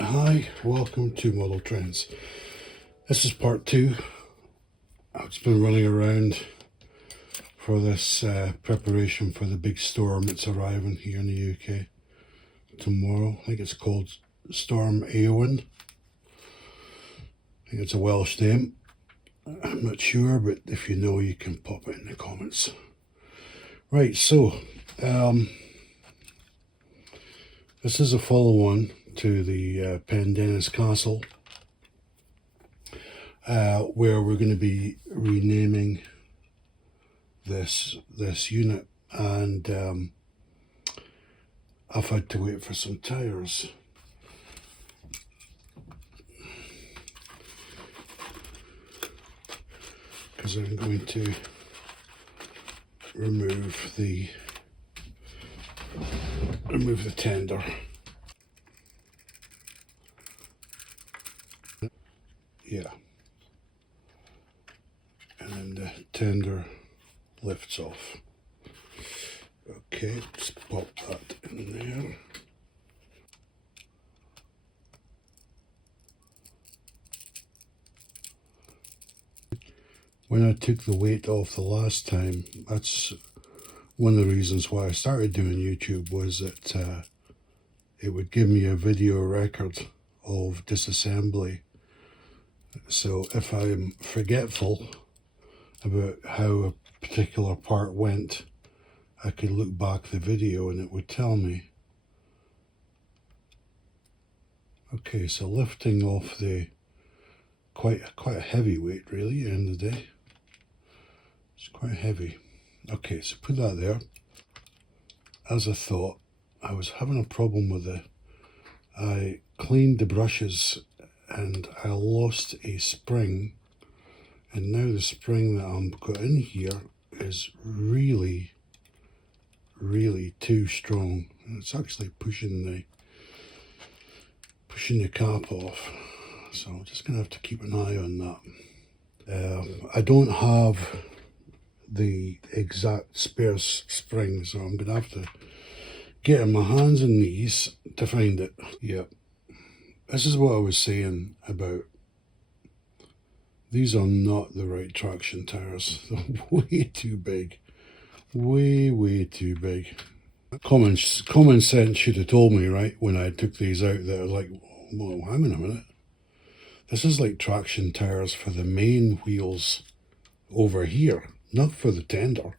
Hi, welcome to Model Trends. This is part 2. I've just been running around for this preparation for the big storm that's arriving here in the UK tomorrow. I think it's called Storm Éowyn. I think it's a Welsh name. I'm not sure, but if you know, you can pop it in the comments. Right, so this is a follow-on to the Pendennis Castle, where we're going to be renaming this unit, and I've had to wait for some tires. Because I'm going to remove the tender. Yeah. And then the tender lifts off. Okay, just pop that in there. When I took the weight off the last time, that's one of the reasons why I started doing YouTube, was that it would give me a video record of disassembly. So if I'm forgetful about how a particular part went, I could look back the video and it would tell me. Okay, so lifting off the quite a heavy weight, really, at the end of the day. It's quite heavy. Okay, so put that there. As I thought, I was having a problem with it. I cleaned the brushes and I lost a spring, and now the spring that I'm got in here is really too strong. It's actually pushing the cap off, so I'm just gonna have to keep an eye on that. I don't have the exact spare spring, so I'm gonna have to get on my hands and knees to find it. Yeah, this is what I was saying about these are not the right traction tires. They're way too big, way too big. Common sense should have told me, right, when I took these out, that I was like, well, hang on a minute, this is like traction tires for the main wheels over here, not for the tender.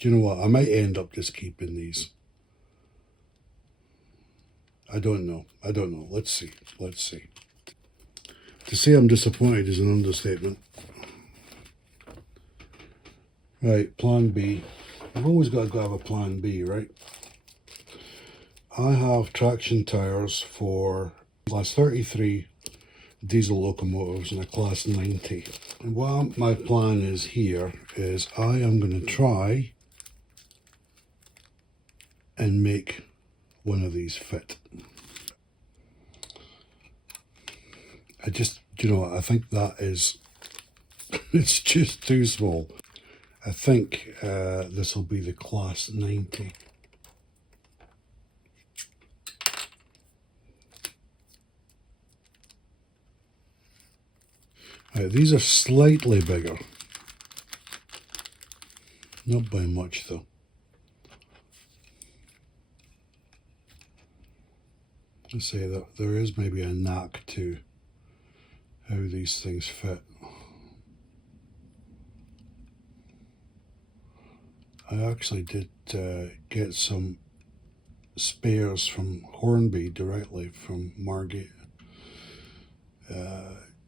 Do you know what? I might end up just keeping these. I don't know. Let's see. To say I'm disappointed is an understatement. Right, plan B. I've always got to have a plan B, right? I have traction tires for class 33 diesel locomotives and a class 90. And what my plan is here is I am going to try and make one of these fit. You know what, I think that is, it's just too small. I think this will be the class 90. These are slightly bigger. Not by much though. Let's say that there is maybe a knack to how these things fit. I actually did get some spares from Hornby directly from Margate,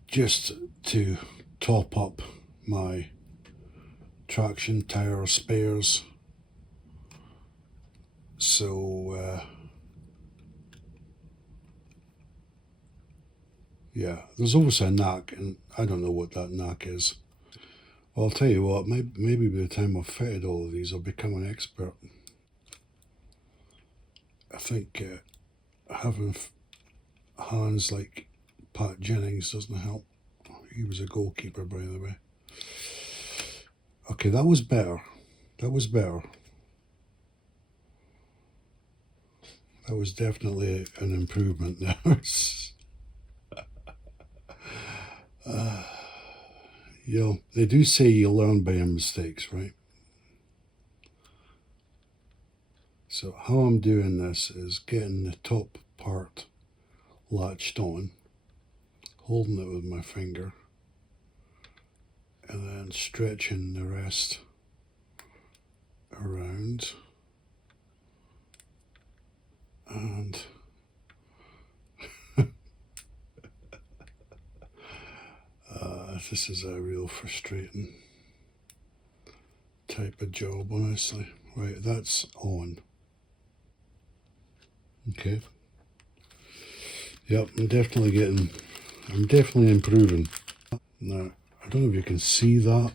just to top up my traction tire spares. So yeah, there's always a knack, and I don't know what that knack is. Well, I'll tell you what, maybe by the time I've fitted all of these, I'll become an expert. I think having hands like Pat Jennings doesn't help. He was a goalkeeper, by the way. Okay, that was better. That was definitely an improvement there. They do say you learn by your mistakes, right? So how I'm doing this is getting the top part latched on, holding it with my finger, and then stretching the rest around. And this is a real frustrating type of job, honestly. Right, that's on. Okay. Yep, I'm definitely improving. Now, I don't know if you can see that.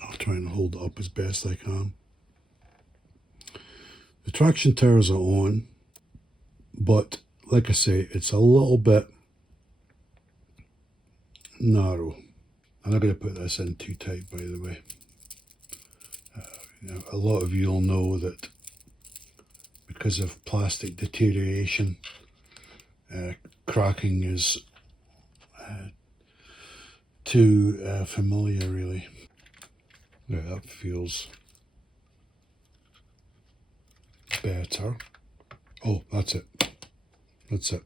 I'll try and hold it up as best I can. The traction tires are on, but like I say, it's a little bit narrow. I'm not going to put this in too tight, by the way. A lot of you will know that because of plastic deterioration, cracking is too familiar, really. Yeah, that feels better. Oh, that's it. That's it.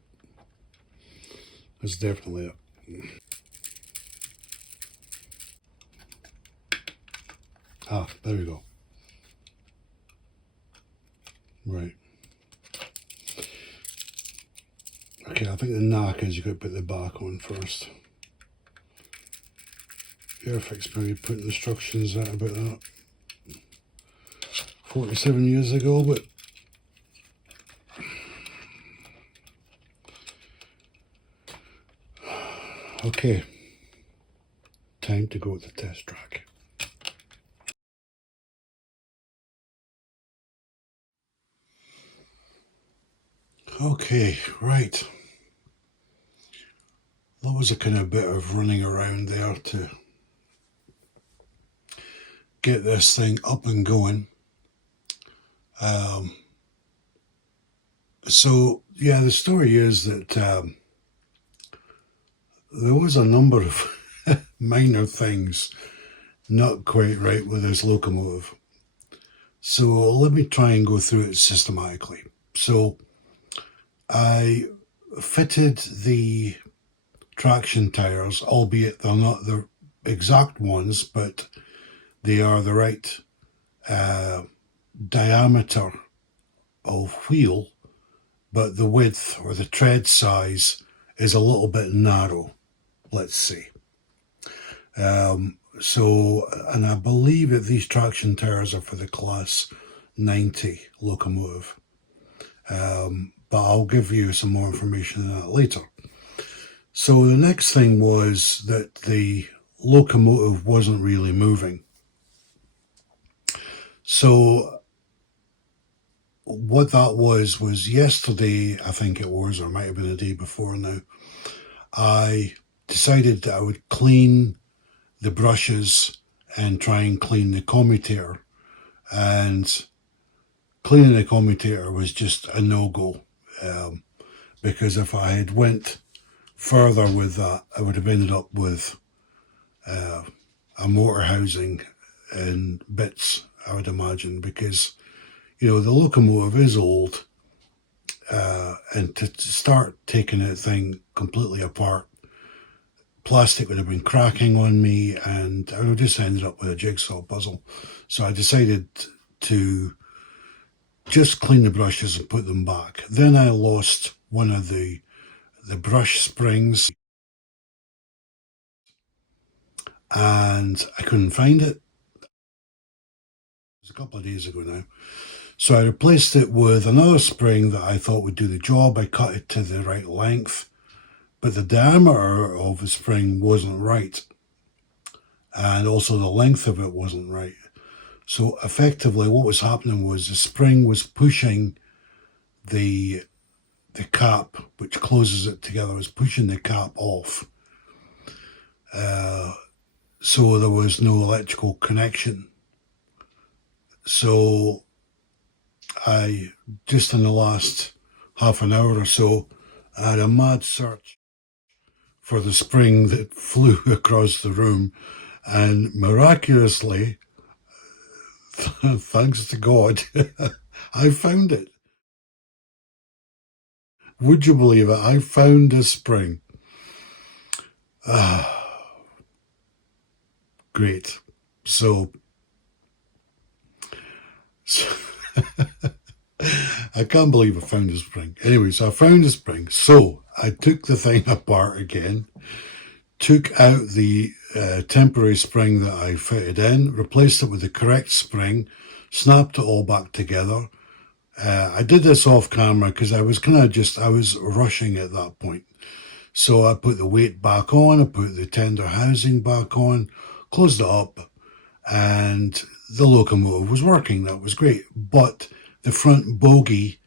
That's definitely it. Ah, there we go. Right. Okay, I think the knack is you've got to put the back on first. Airfix maybe put instructions out about that 47 years ago, but okay. Time to go to the test track. Okay, right. That was a kind of bit of running around there to get this thing up and going. So yeah, the story is that there was a number of minor things not quite right with this locomotive. So let me try and go through it systematically. So I fitted the traction tires, albeit they're not the exact ones, but they are the right diameter of wheel, but the width or the tread size is a little bit narrow, let's say. And I believe that these traction tires are for the Class 90 locomotive. But I'll give you some more information on that later. So the next thing was that the locomotive wasn't really moving. So what that was yesterday, I think it was, or it might have been the day before now, I decided that I would clean the brushes and try and clean the commutator. And cleaning the commutator was just a no-go, because if I had went further with that, I would have ended up with a motor housing in bits, I would imagine, because the locomotive is old, and to start taking the thing completely apart, plastic would have been cracking on me, and I would have just ended up with a jigsaw puzzle. So I decided to just clean the brushes and put them back. Then I lost one of the brush springs, and I couldn't find it. It was a couple of days ago now. So I replaced it with another spring that I thought would do the job. I cut it to the right length, but the diameter of the spring wasn't right, and also the length of it wasn't right. So effectively what was happening was the spring was pushing the cap, which closes it together, was pushing the cap off. So there was no electrical connection. So I, just in the last half an hour or so, I had a mad search for the spring that flew across the room, and miraculously, thanks to God, I found it. Would you believe it? I found this spring. Great. So I can't believe I found a spring. Anyway, so I found a spring. So I took the thing apart again, took out the temporary spring that I fitted in, replaced it with the correct spring, snapped it all back together. I did this off camera because I was I was rushing at that point. So I put the weight back on, I put the tender housing back on, closed it up, and the locomotive was working. That was great. But the front bogie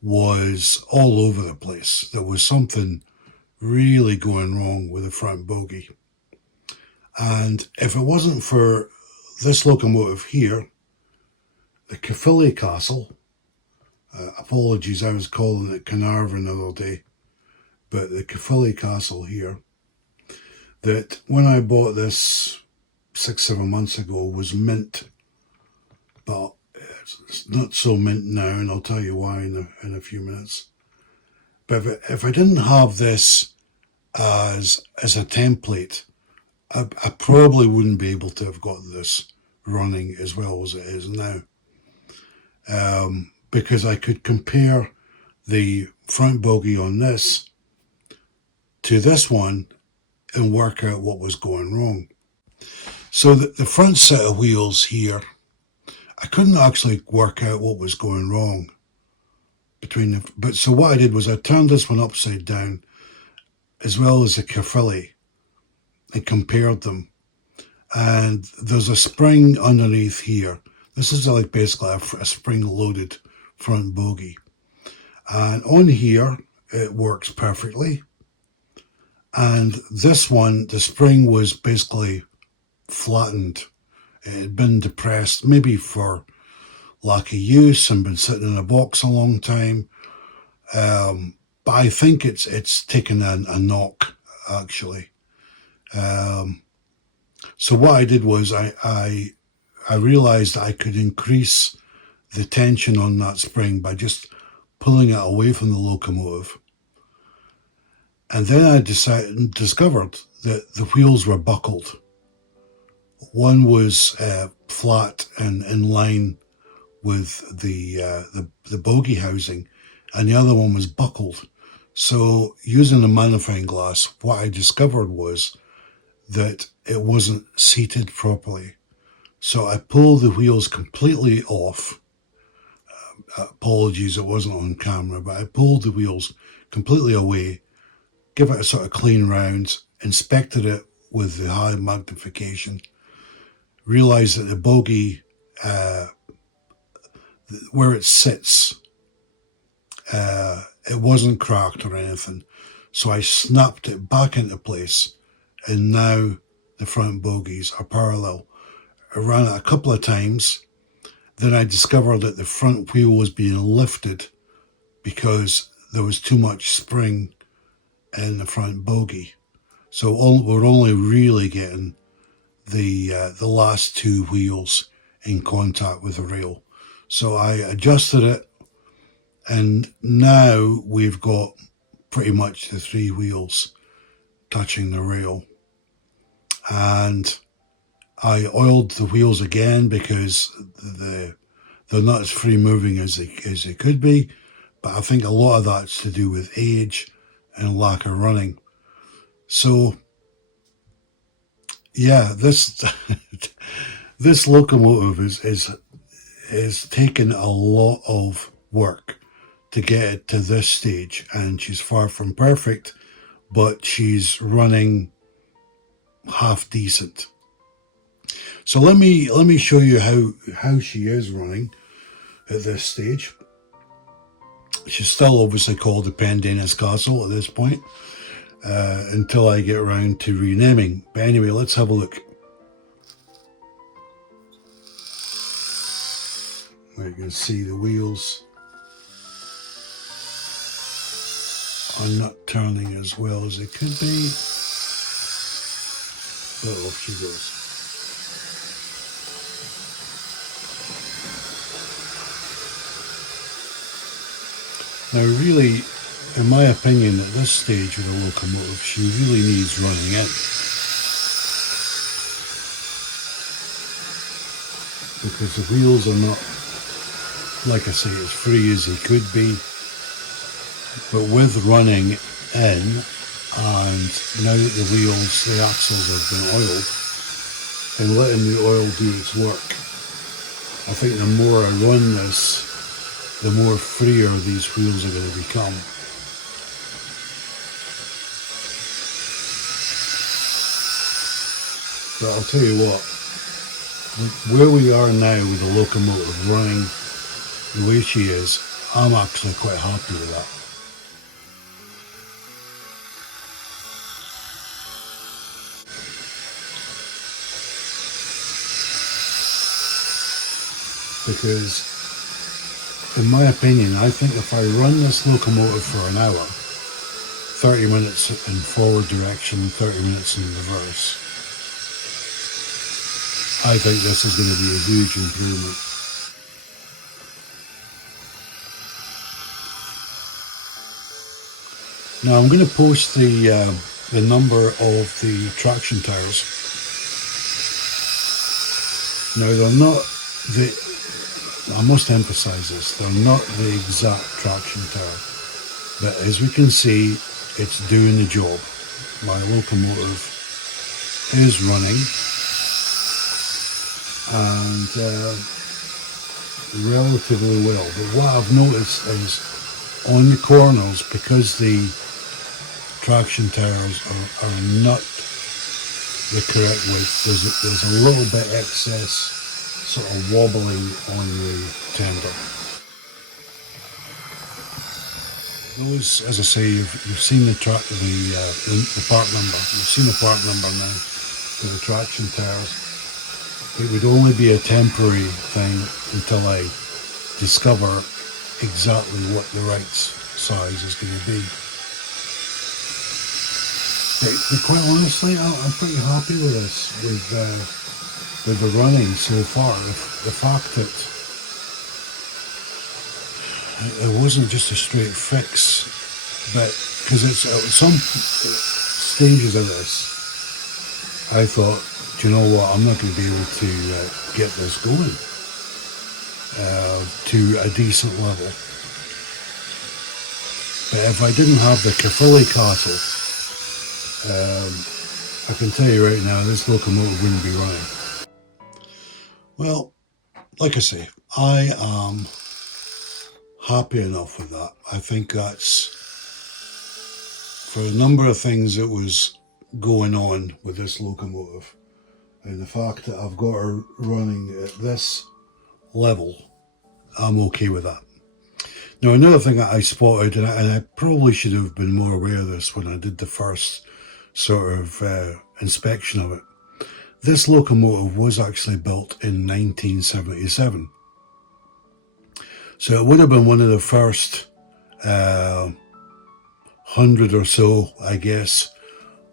was all over the place. There was something really going wrong with the front bogie. And if it wasn't for this locomotive here, the Caerphilly Castle, apologies, I was calling it Carnarvon the other day, but the Caerphilly Castle here, that when I bought this 6-7 months ago was mint, but it's not so mint now, and I'll tell you why in a few minutes. But if I didn't have this as a template, I probably wouldn't be able to have got this running as well as it is now, because I could compare the front bogie on this to this one and work out what was going wrong. So the front set of wheels here, I couldn't actually work out what was going wrong between the. But so what I did was I turned this one upside down, as well as the Caerphilly, and compared them. And there's a spring underneath here. This is like basically a spring-loaded front bogie. And on here, it works perfectly. And this one, the spring was basically flattened. It had been depressed, maybe for lack of use, and been sitting in a box a long time. But I think it's taken a knock, actually. So what I did was I realized I could increase the tension on that spring by just pulling it away from the locomotive. And then I discovered that the wheels were buckled. One was flat and in line with the bogie housing, and the other one was buckled. So using a magnifying glass, what I discovered was that it wasn't seated properly. So I pulled the wheels completely off. Apologies, it wasn't on camera, but I pulled the wheels completely away, give it a sort of clean round, inspected it with the high magnification, realised that the bogie, where it sits, it wasn't cracked or anything. So I snapped it back into place, and now the front bogies are parallel. I ran it a couple of times. Then I discovered that the front wheel was being lifted because there was too much spring in the front bogie. So we're only really getting the last two wheels in contact with the rail. So I adjusted it, and now we've got pretty much the three wheels touching the rail. And I oiled the wheels again because they're not as free moving as they could be, but I think a lot of that's to do with age and lack of running. So yeah, this this locomotive is taken a lot of work to get it to this stage, and she's far from perfect, but she's running half decent. So let me show you how she is running at this stage. She's still obviously called the Pendennis Castle at this point, until I get around to renaming. But anyway, let's have a look. There you can see the wheels. are not turning as well as they could be. But off she goes. Now really, in my opinion, at this stage of the locomotive, she really needs running in. Because the wheels are not, like I say, as free as they could be. But with running in, and now that the wheels, the axles have been oiled, and letting the oil do its work, I think the more I run this, the more freer these wheels are going to become. But I'll tell you what, where we are now with the locomotive running the way she is, I'm actually quite happy with that. Because, in my opinion, I think if I run this locomotive for an hour, 30 minutes in forward direction, 30 minutes in reverse, I think this is going to be a huge improvement. Now I'm going to post the number of the traction tires. Now they're not I must emphasize this, they're not the exact traction tire, but as we can see, it's doing the job. My locomotive is running, and relatively well. But what I've noticed is on the corners, because the traction tires are not the correct width, there's a little bit excess sort of wobbling on the tender. Those, as I say, you've seen the part number. You've seen the part number now for the traction tires. It would only be a temporary thing until I discover exactly what the right size is going to be. But quite honestly, I'm pretty happy with this, with the running so far. The fact that it wasn't just a straight fix, but because it's at some stages of this, I thought, do you know what, I'm not going to be able to get this going to a decent level. But if I didn't have the Caerphilly castle, I can tell you right now, this locomotive wouldn't be running. Well, like I say, I am happy enough with that. I think that's, for a number of things that was going on with this locomotive, and the fact that I've got her running at this level, I'm okay with that. Now, another thing that I spotted, and I probably should have been more aware of this when I did the first sort of inspection of it, this locomotive was actually built in 1977. So it would have been one of the first 100 or so, I guess,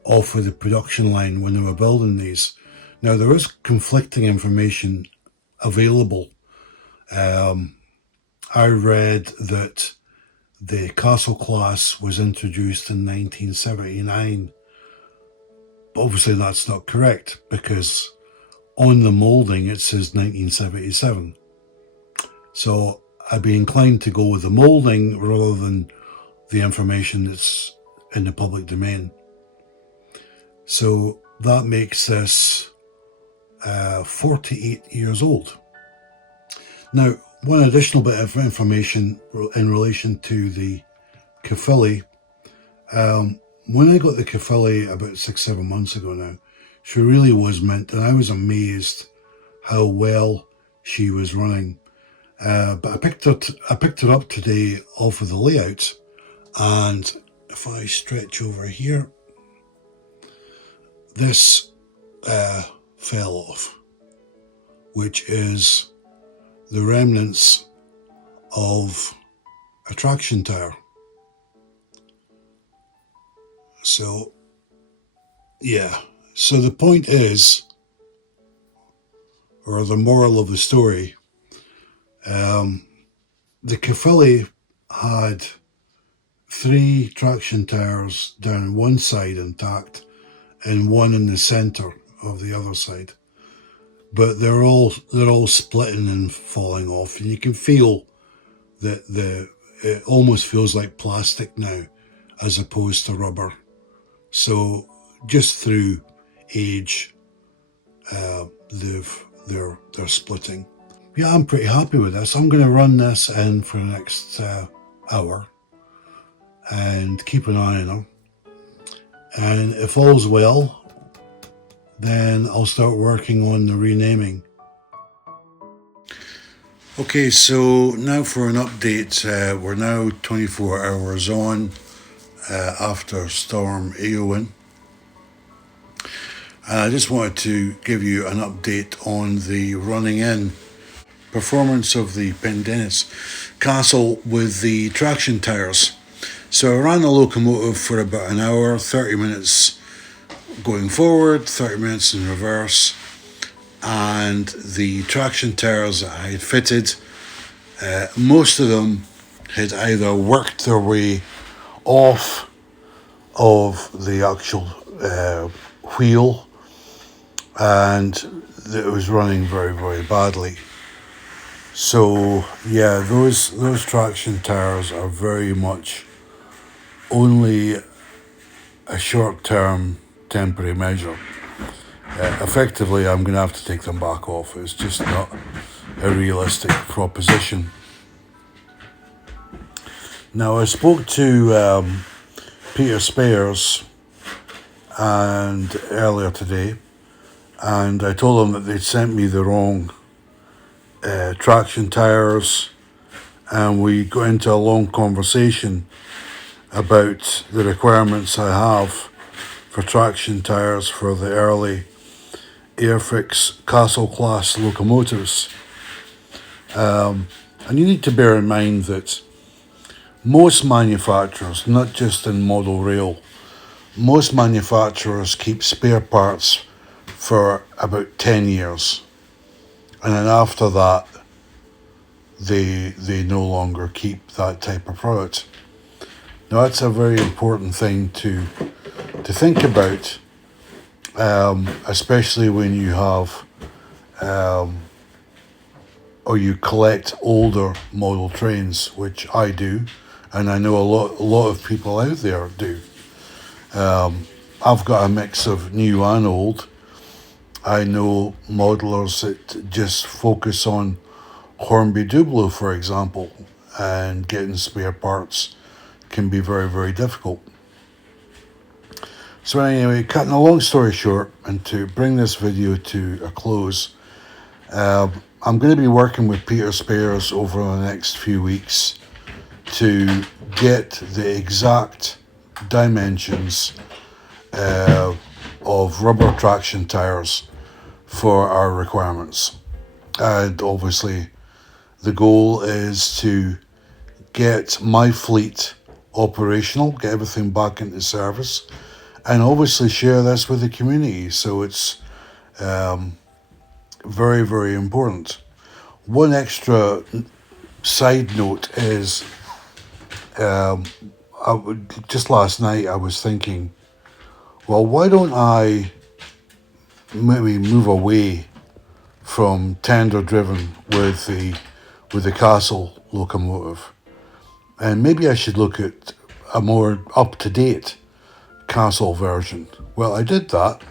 off of the production line when they were building these. Now, there is conflicting information available. I read that the Castle class was introduced in 1979. But obviously that's not correct, because on the moulding it says 1977. So I'd be inclined to go with the moulding rather than the information that's in the public domain. So that makes this 48 years old. Now, one additional bit of information in relation to the Caerphilly. When I got the Caerphilly about 6-7 months ago now, she really was mint, and I was amazed how well she was running. But I picked it up today off of the layout, and if I stretch over here, this fell off, which is the remnants of a traction tire. So yeah, so the point is, or the moral of the story, um, the Cafelli had three traction tires down one side intact and one in the center of the other side, but they're all splitting and falling off, and you can feel that it almost feels like plastic now as opposed to rubber. So just through age, they're splitting. Yeah, I'm pretty happy with this. I'm going to run this in for the next hour and keep an eye on them. And if all's well, then I'll start working on the renaming. Okay, so now for an update. We're now 24 hours on after Storm Eowyn. I just wanted to give you an update on the running in performance of the Pendennis castle with the traction tyres. So I ran the locomotive for about an hour, 30 minutes going forward, 30 minutes in reverse, and the traction tyres that I had fitted, most of them had either worked their way off of the actual wheel, and it was running very, very badly. So yeah, those traction tires are very much only a short-term temporary measure. Effectively, I'm going to have to take them back off. It's just not a realistic proposition. Now, I spoke to Peter Spares and earlier today, and I told him that they'd sent me the wrong traction tires, and we got into a long conversation about the requirements I have for traction tires for the early Airfix Castle class locomotives. And you need to bear in mind that most manufacturers, not just in model rail, most manufacturers keep spare parts for about 10 years. And then after that, they no longer keep that type of product. Now that's a very important thing to think about, especially when you have or you collect older model trains, which I do, and I know a lot of people out there do. I've got a mix of new and old. I know modelers that just focus on Hornby Dublo, for example, and getting spare parts can be very, very difficult. So anyway, cutting a long story short, and to bring this video to a close, I'm going to be working with Peter Spares over the next few weeks to get the exact dimensions of rubber traction tires for our requirements. And obviously the goal is to get my fleet operational, get everything back into service, and obviously share this with the community. So it's very, very important. One extra side note is just last night I was thinking, well, why don't I maybe move away from tender driven with the castle locomotive, and maybe I should look at a more up-to-date castle version. Well, I did that,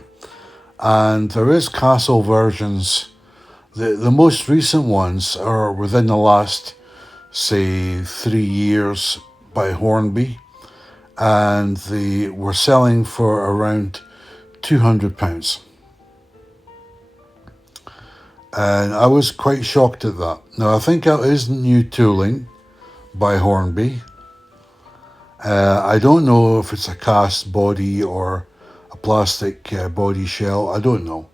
and there is castle versions. The most recent ones are within the last, say, 3 years by Hornby, and they were selling for around £200. And I was quite shocked at that. Now, I think that is new tooling by Hornby. I don't know if it's a cast body or a plastic body shell. I don't know.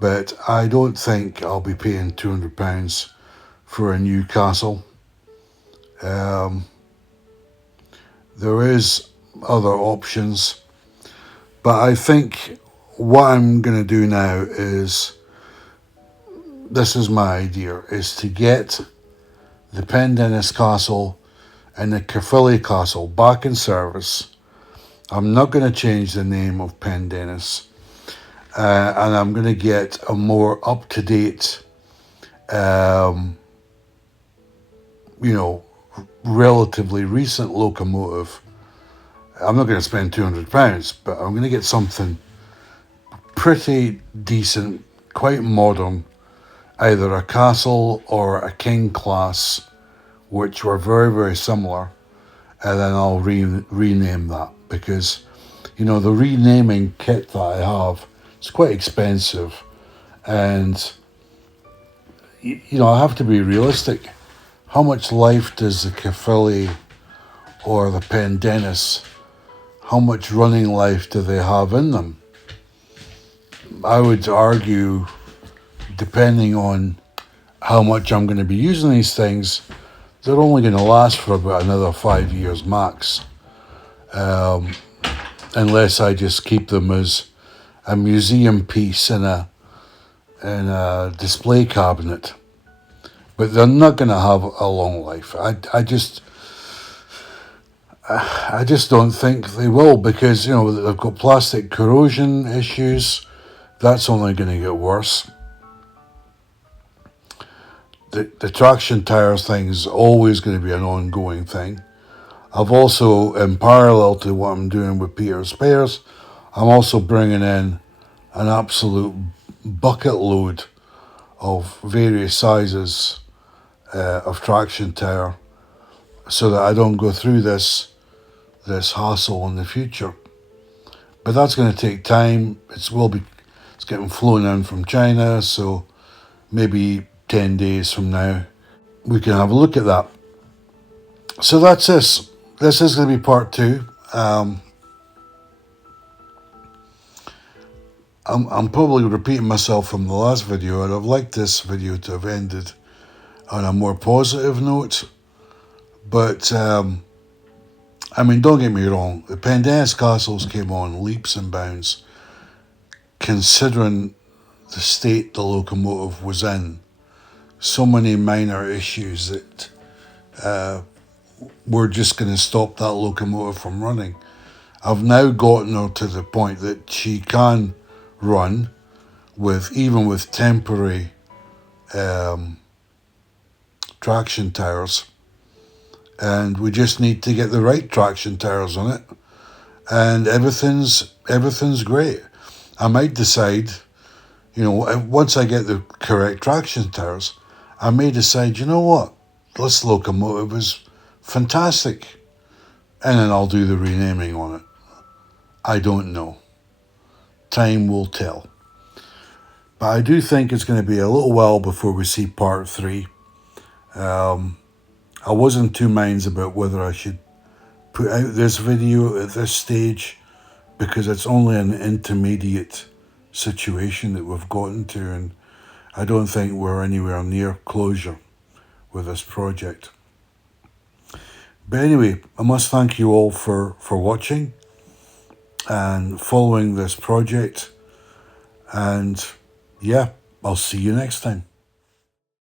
But I don't think I'll be paying £200 for a new castle. There is other options. But I think what I'm going to do now is, this is my idea, is to get the Pendennis Castle and the Caerphilly Castle back in service. I'm not going to change the name of Pendennis, and I'm going to get a more up-to-date, relatively recent locomotive. I'm not going to spend £200, but I'm going to get something pretty decent, quite modern, either a Castle or a King class, which were very, very similar, and then I'll rename that, because, the renaming kit that I have is quite expensive, and, I have to be realistic. How much life does the Caerphilly or the Pendennis, how much running life do they have in them? I would argue, depending on how much I'm going to be using these things, they're only going to last for about another 5 years max, unless I just keep them as a museum piece in a display cabinet. But they're not going to have a long life. I just don't think they will, because they've got plastic corrosion issues. That's only going to get worse. The traction tires thing is always going to be an ongoing thing. I've also, in parallel to what I'm doing with Peter Spares, I'm also bringing in an absolute bucket load of various sizes of traction tire, so that I don't go through this hassle in the future. But that's going to take time. It's getting flown in from China, so maybe 10 days from now we can have a look at that. So that's this. This is going to be part 2. I'm probably repeating myself from the last video. I'd have liked this video to have ended on a more positive note, but don't get me wrong, the Pendennis Castles came on leaps and bounds, considering the state the locomotive was in. So many minor issues that were just going to stop that locomotive from running. I've now gotten her to the point that she can run even with temporary traction tires, and we just need to get the right traction tires on it, and everything's great. I might decide, once I get the correct traction tires, I may decide, what, this locomotive is fantastic, and then I'll do the renaming on it. I don't know. Time will tell. But I do think it's going to be a little while before we see part 3. I was in two minds about whether I should put out this video at this stage, because it's only an intermediate situation that we've gotten to, and I don't think we're anywhere near closure with this project. But anyway, I must thank you all for watching and following this project, and yeah, I'll see you next time.